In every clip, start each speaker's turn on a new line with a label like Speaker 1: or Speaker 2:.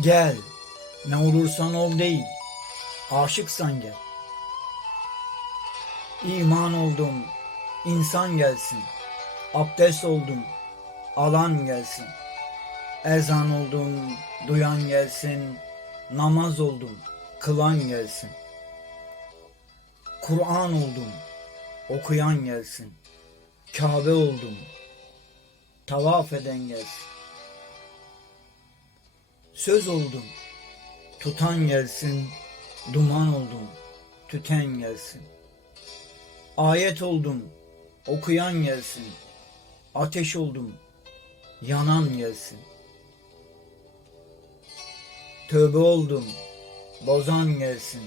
Speaker 1: Gel, ne olursan ol değil, aşıksan gel. İman oldum, insan gelsin. Abdest oldum, alan gelsin. Ezan oldum, duyan gelsin. Namaz oldum, kılan gelsin. Kur'an oldum, okuyan gelsin. Kabe oldum, tavaf eden gelsin. Söz oldum, tutan gelsin, duman oldum, tüten gelsin. Ayet oldum, okuyan gelsin, ateş oldum, yanan gelsin. Tövbe oldum, bozan gelsin,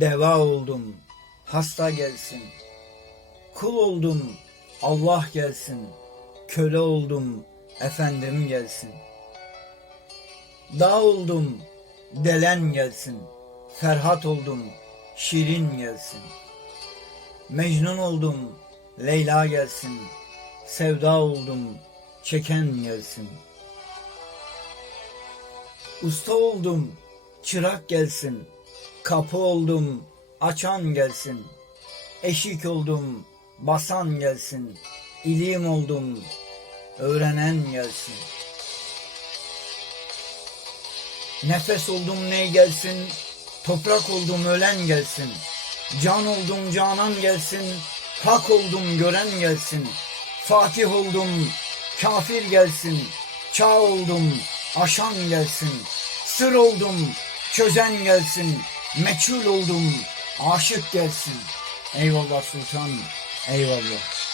Speaker 1: deva oldum, hasta gelsin. Kul oldum, Allah gelsin, köle oldum, efendim gelsin. Dağ oldum, delen gelsin. Ferhat oldum, şirin gelsin. Mecnun oldum, Leyla gelsin. Sevda oldum, çeken gelsin. Usta oldum, çırak gelsin. Kapı oldum, açan gelsin. Eşik oldum, basan gelsin. İlim oldum, öğrenen gelsin. Nefes oldum ney gelsin, toprak oldum ölen gelsin. Can oldum canan gelsin, hak oldum gören gelsin. Fatih oldum, kafir gelsin. Çağ oldum, aşan gelsin. Sır oldum, çözen gelsin. Meçhul oldum, aşık gelsin. Eyvallah sultan, eyvallah.